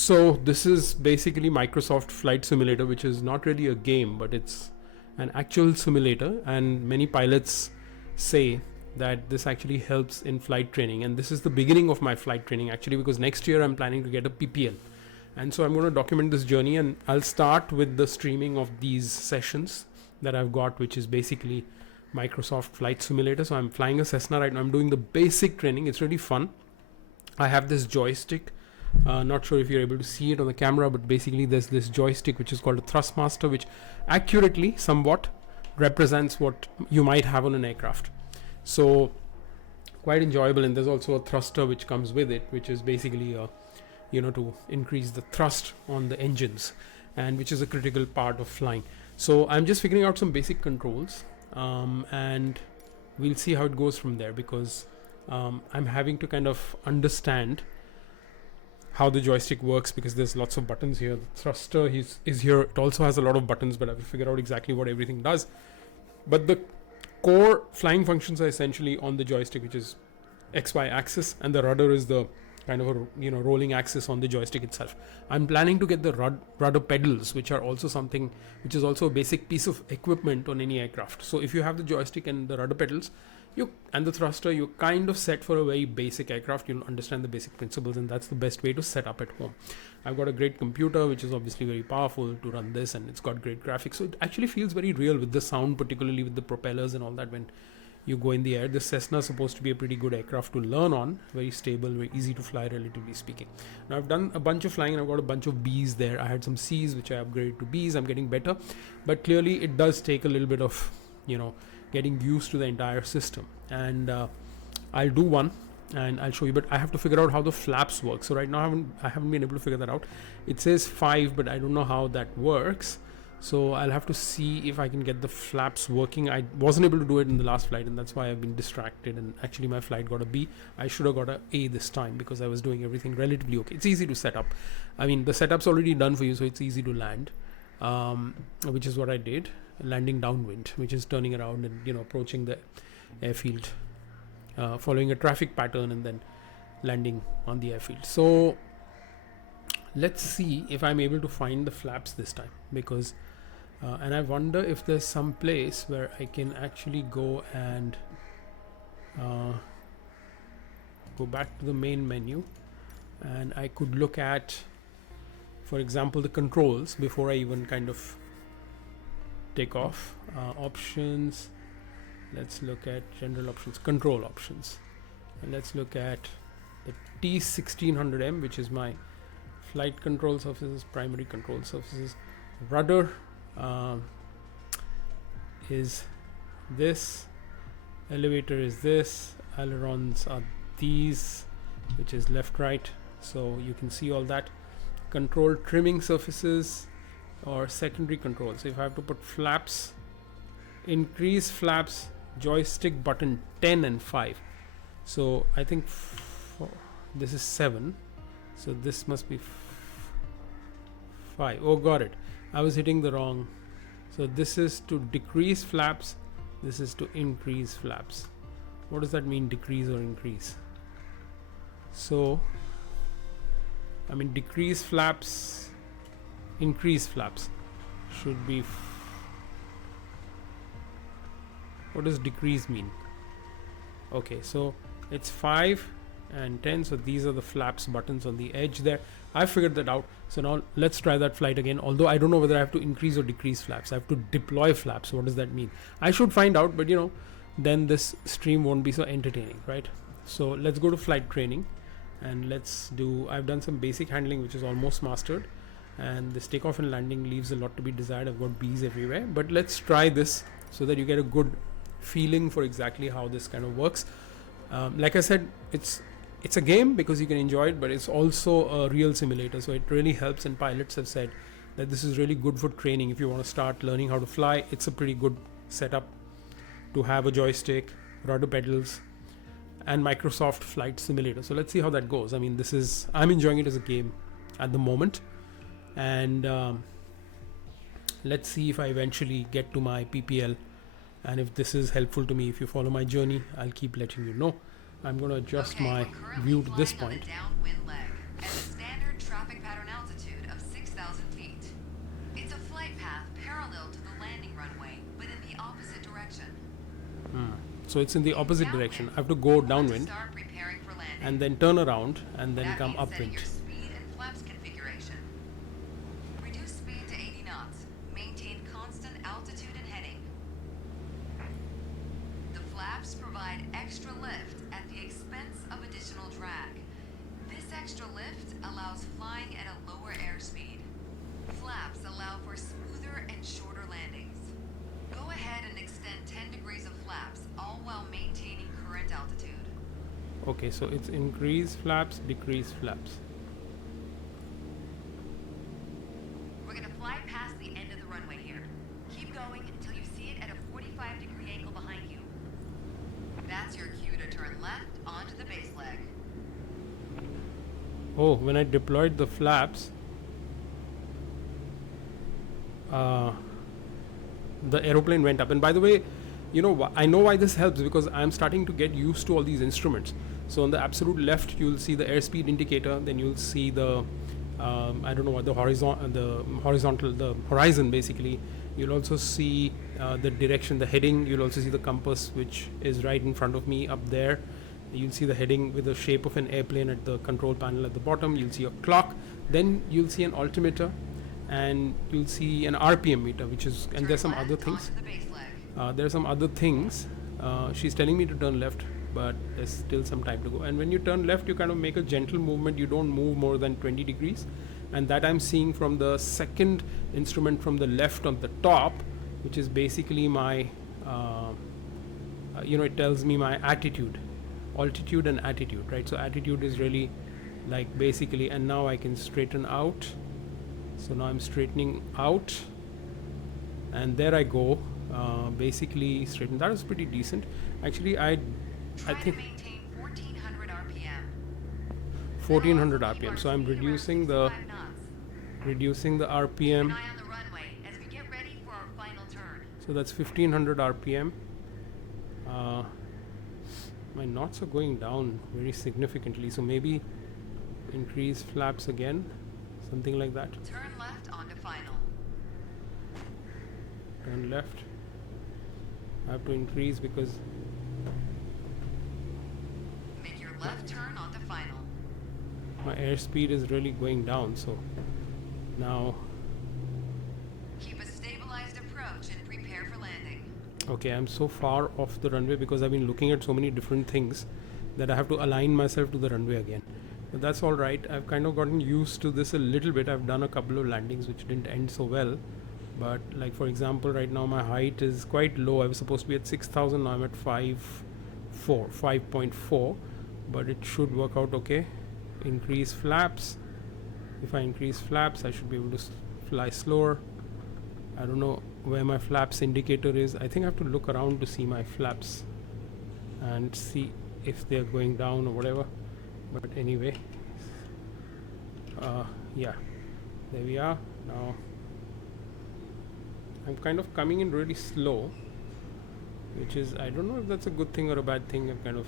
So this is basically Microsoft Flight Simulator, which is not really a game, but it's an actual simulator, and many pilots say that this actually helps in flight training. And this is the beginning of my flight training actually, because next year I'm planning to get a PPL, and so I'm going to document this journey, and I'll start with the streaming of these sessions that I've got, which is basically Microsoft Flight Simulator. So I'm flying a Cessna right now. I'm doing the basic training. It's really fun. I have this joystick. Not sure if you're able to see it on the camera, but basically there's this joystick which is called a thrustmaster, which accurately somewhat represents what you might have on an aircraft. So quite enjoyable. And there's also a thruster which comes with it, which is basically to increase the thrust on the engines, and which is a critical part of flying. So I'm just figuring out some basic controls, and we'll see how it goes from there, because I'm having to kind of understand how the joystick works, because there's lots of buttons here. The thruster is here. It also has a lot of buttons, but I have to figure out exactly what everything does. But the core flying functions are essentially on the joystick, which is XY axis, and the rudder is the kind of a rolling axis on the joystick itself. I'm planning to get the rudder pedals, which are also something which is also a basic piece of equipment on any aircraft. So if you have the joystick and the rudder pedals and the thruster, you're kind of set for a very basic aircraft. You'll understand the basic principles, and that's the best way to set up at home. I've got a great computer which is obviously very powerful to run this, and it's got great graphics, so it actually feels very real with the sound, particularly with the propellers and all that when you go in the air. This Cessna is supposed to be a pretty good aircraft to learn on. Very stable, very easy to fly, relatively speaking. Now I've done a bunch of flying, and I've got a bunch of Bs there. I had some Cs which I upgraded to Bs. I'm getting better, but clearly it does take a little bit of getting used to the entire system. And I'll do one and I'll show you, but I have to figure out how the flaps work. So right now I haven't been able to figure that out. It says 5, but I don't know how that works. So I'll have to see if I can get the flaps working. I wasn't able to do it in the last flight, and that's why I've been distracted, and actually my flight got a B. I should have got a A this time, because I was doing everything relatively okay. It's easy to set up. I mean, the setup's already done for you, so it's easy to land, which is what I did. Landing downwind, which is turning around and approaching the airfield, following a traffic pattern, and then landing on the airfield. So let's see if I'm able to find the flaps this time, because and I wonder if there's some place where I can actually go and go back to the main menu, and I could look at, for example, the controls before I even kind of take off. Options, let's look at general options, control options, and let's look at the T1600M, which is my flight control surfaces, primary control surfaces. Rudder is this, elevator is this, ailerons are these, which is left, right, so you can see all that. Control trimming surfaces or secondary controls. If I have to put flaps, increase flaps, joystick button 10 and 5. So I think this is 7, so this must be 5. Oh, got it, I was hitting the wrong. So this is to decrease flaps, this is to increase flaps. What does that mean, decrease or increase? So I mean, decrease flaps, increase flaps should be what does decrease mean? Okay, so it's 5 and 10, so these are the flaps buttons on the edge there. I figured that out. So now let's try that flight again, although I don't know whether I have to increase or decrease flaps. I have to deploy flaps. What does that mean? I should find out, but then this stream won't be so entertaining, right? So let's go to flight training, and let's do, I've done some basic handling which is almost mastered, and this takeoff and landing leaves a lot to be desired. I've got B's everywhere, but let's try this so that you get a good feeling for exactly how this kind of works. Like I said, it's a game because you can enjoy it, but it's also a real simulator, so it really helps, and pilots have said that this is really good for training. If you want to start learning how to fly, it's a pretty good setup to have a joystick, rudder pedals, and Microsoft Flight Simulator. So let's see how that goes. I mean, I'm enjoying it as a game at the moment, and let's see if I eventually get to my PPL, and if this is helpful to me. If you follow my journey, I'll keep letting you know. I'm going to adjust my view to this point. Downwind leg, and the standard traffic pattern So it's in the opposite direction. I have to go downwind Start preparing for landing. and then turn around and then That come means setting upwind. your speed and flaps configuration. Reduce speed to 80 knots. Maintain constant altitude and heading. The flaps provide extra lift at the expense of additional drag. This extra lift allows flying at a lower airspeed. Flaps allow for smoother and shorter landings. Go ahead and extend 10 degrees of flaps, all while maintaining current altitude. Okay, so it's increase flaps, decrease flaps. We're gonna fly past the end of the runway here. Keep going until you see it at a 45-degree angle behind you. That's your cue to turn left onto the base leg. Oh, when I deployed the flaps, the aeroplane went up. And by the way, you know, I know why this helps, because I'm starting to get used to all these instruments. So on the absolute left, you'll see the airspeed indicator. Then you'll see the I don't know what the horizon basically. You'll also see the direction, the heading. You'll also see the compass, which is right in front of me up there. You'll see the heading with the shape of an airplane at the control panel at the bottom. You'll see a clock. Then you'll see an altimeter, and you'll see an RPM meter, which is, and there's some other things. There's some other things. She's telling me to turn left, but there's still some time to go. And when you turn left, you kind of make a gentle movement. You don't move more than 20 degrees. And that I'm seeing from the second instrument from the left on the top, which is basically my, it tells me my attitude, altitude and attitude, right? So attitude is really like basically, and now I can straighten out. So now I'm straightening out, and there I go. Basically straighten. That was pretty decent. Actually, I think 1400 RPM. 1400 RPM. So I'm reducing the RPM. Eye on the runway as we get ready for our final turn. So that's 1500 RPM. My knots are going down very significantly. So maybe increase flaps again, something like that. Turn left onto final. Turn left. I have to increase because Make your left turn onto final. my airspeed is really going down. So now, Keep a stabilized approach and prepare for landing. okay, I'm so far off the runway because I've been looking at so many different things that I have to align myself to the runway again. But that's all right. I've kind of gotten used to this a little bit. I've done a couple of landings which didn't end so well. But like for example, right now my height is quite low. I was supposed to be at 6,000. Now I'm at 5.4, but it should work out okay. Increase flaps. If I increase flaps, I should be able to fly slower. I don't know where my flaps indicator is. I think I have to look around to see my flaps and see if they're going down or whatever. But anyway, yeah, there we are. Now I'm kind of coming in really slow, which is, I don't know if that's a good thing or a bad thing. I'm kind of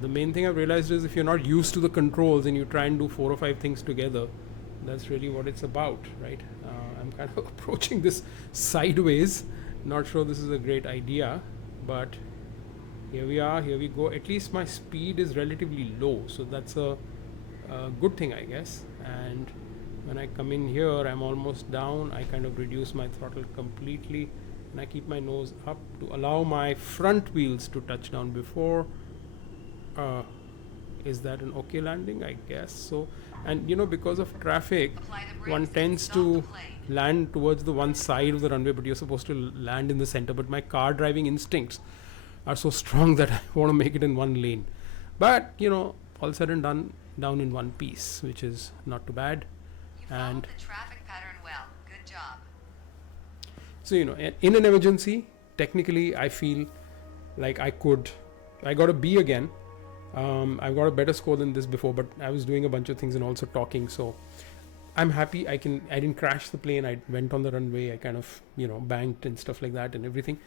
the main thing I've realized is if you're not used to the controls and you try and do 4 or 5 things together, that's really what it's about, right? I'm kind of approaching this sideways. Not sure this is a great idea, but here we are, here we go. At least my speed is relatively low, so that's a good thing, I guess. And when I come in here, I'm almost down. I kind of reduce my throttle completely, and I keep my nose up to allow my front wheels to touch down before. Is that an okay landing? I guess so. And you know, because of traffic, one tends to land towards the one side of the runway, but you're supposed to land in the center. But my car driving instincts are so strong that I want to make it in one lane. But you know, all said and done, down in one piece, which is not too bad. And the traffic pattern well. Good job. so, you know, in an emergency, technically I feel like I got a B again. I've got a better score than this before, but I was doing a bunch of things and also talking, so I'm happy. I didn't crash the plane. I went on the runway. I kind of, you know, banked and stuff like that and everything.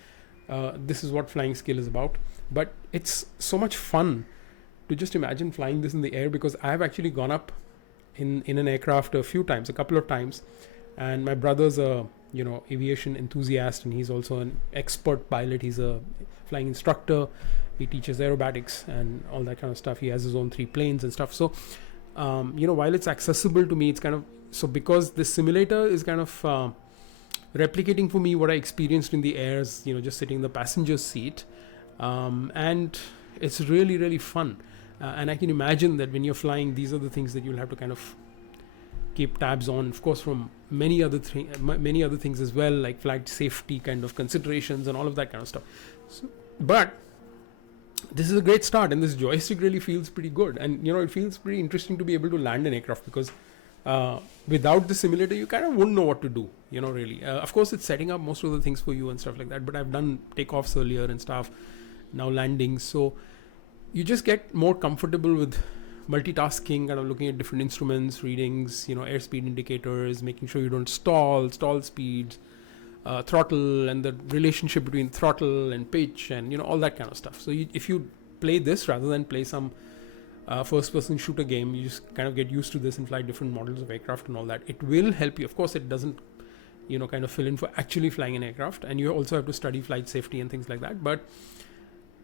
This is what flying skill is about. But it's so much fun to just imagine flying this in the air, because I've actually gone up in an aircraft a couple of times, and my brother's a, you know, aviation enthusiast, and he's also an expert pilot. He's a flying instructor. He teaches aerobatics and all that kind of stuff. He has his own 3 planes and stuff. So while it's accessible to me, it's kind of, so because this simulator is kind of replicating for me what I experienced in the airs, just sitting in the passenger seat, and it's really, really fun. And I can imagine that when you're flying, these are the things that you'll have to kind of keep tabs on, of course, from many other things as well, like flight safety kind of considerations and all of that kind of stuff. But this is a great start, and this joystick really feels pretty good, and it feels pretty interesting to be able to land an aircraft, because without the simulator you kind of wouldn't know what to do, really. Of course, it's setting up most of the things for you and stuff like that, but I've done takeoffs earlier and stuff, now landings, so you just get more comfortable with multitasking, kind of looking at different instruments, readings, airspeed indicators, making sure you don't stall speeds, throttle, and the relationship between throttle and pitch, and all that kind of stuff. So if you play this rather than play some first person shooter game, you just kind of get used to this and fly different models of aircraft and all that. It will help you. Of course, it doesn't kind of fill in for actually flying an aircraft, and you also have to study flight safety and things like that, but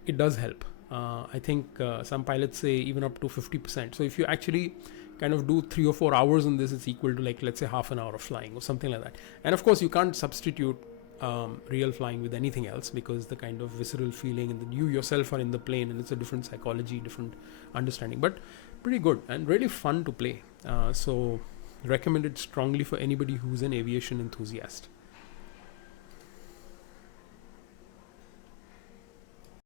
it does help. I think some pilots say even up to 50%. So if you actually kind of do 3 or 4 hours on this, it's equal to, like, let's say half an hour of flying or something like that. And of course, you can't substitute real flying with anything else, because the kind of visceral feeling, and you yourself are in the plane, and it's a different psychology, different understanding, but pretty good and really fun to play. So recommended strongly for anybody who's an aviation enthusiast.